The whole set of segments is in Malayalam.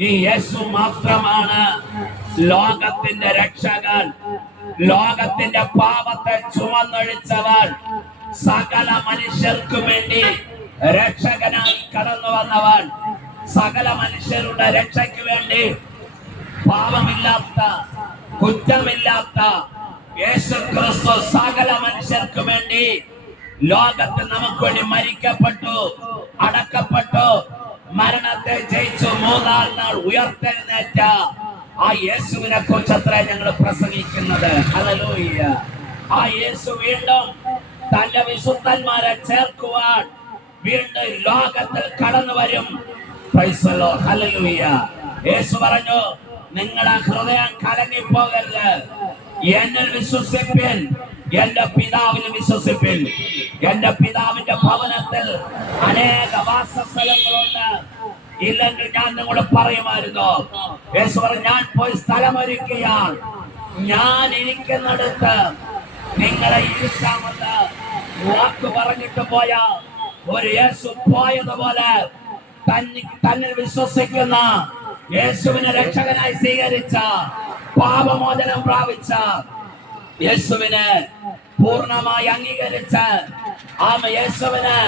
ഈ യേശു മാത്രമാണ് ലോകത്തിന്റെ രക്ഷകൻ, ലോകത്തിന്റെ പാപത്തെ ചുമന്നൊഴിച്ചവൻ, സകല മനുഷ്യർക്കും വേണ്ടി രക്ഷകനായി കടന്നു വന്നവൻ, സകല മനുഷ്യരുടെ രക്ഷയ്ക്ക് വേണ്ടി പാപമില്ലാത്ത കുറ്റമില്ലാത്ത യേശു ക്രിസ്തു സകല മനുഷ്യർക്കും വേണ്ടി ലോകത്ത് നമുക്ക് വേണ്ടി മരിക്കപ്പെട്ടു, അടക്കപ്പെട്ടു, മരണത്തെ ജയിച്ചു മൂന്നാം നാൾ ഉയർത്തെഴുന്നേറ്റ ആ യേശുവിനെ കുറിച്ചത്ര ഞങ്ങൾ പ്രസംഗിക്കുന്നത്. ഹല്ലേലൂയ. ആ യേശു വീണ്ടും തന്റെ വിശുദ്ധന്മാരെ ചേർക്കുവാൻ വീണ്ടും ലോകത്തിൽ കടന്നു വരും. Praise the Lord. ഹല്ലേലൂയ. യേശു പറഞ്ഞു, നിങ്ങളുടെ ഹൃദയം കലങ്ങിപ്പോകരുത്, എന്നിൽ വിശ്വസിപ്പിൻ, എന്റെ പിതാവിനെ വിശ്വസിപ്പിൻ. എന്റെ പിതാവിന്റെ ഭവനത്തിൽ അനേക വാസസ്ഥലങ്ങളുണ്ട്, ഇല്ലെങ്കിൽ ഞാൻ നിങ്ങളോട് പറയുമായിരുന്നു. യേശു പറഞ്ഞു, ഞാൻ പോയി സ്ഥലമൊരുക്കിയാൽ ഞാൻ ഇരിക്കുന്നിടത്ത് നിങ്ങളെ ഇരിക്കാമെന്ന് വാക്ക് പറഞ്ഞിട്ട് പോയ ഒരു യേശു പോയതുപോലെ തന്നിൽ വിശ്വസിക്കുന്ന, യേശുവിനെ രക്ഷകനായി സ്വീകരിച്ച, പാപമോചനം പ്രാപിച്ച യേശുവിനെ പൂർണ്ണമായി അംഗീകരിച്ച് യേശുവിനെ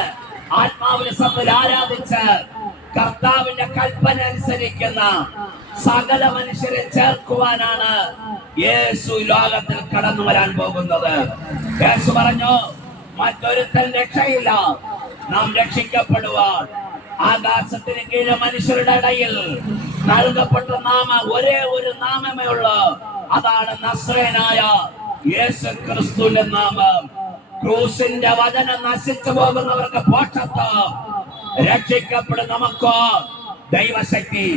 ആത്മാവിന് സത്തിൽ ആരാധിച്ച് കർത്താവിന്റെ കൽപ്പന അനുസരിക്കുന്ന സകല മനുഷ്യരെ ചേർക്കുവാനാണ് യേശു ലോകത്തിൽ കടന്നു വരാൻ പോകുന്നത്. യേശു പറഞ്ഞു, മറ്റൊരുത്തൻ രക്ഷയില്ല, നാം രക്ഷിക്കപ്പെടുവാൻ ആകാശത്തിന് കീഴെ മനുഷ്യരുടെ ഇടയിൽ നൽകപ്പെട്ട ഒരേ ഒരു നാമമേ ഉള്ളൂ, അതാണ് നസ്രയനായ യേശു ക്രിസ്തുവിന്റെ നാമം. ക്രൂസിന്റെ വചനം നശിച്ചു പോകുന്നവർക്ക് പോഷത്വം, രക്ഷിക്കപ്പെടും നമുക്ക് ദൈവശക്തി.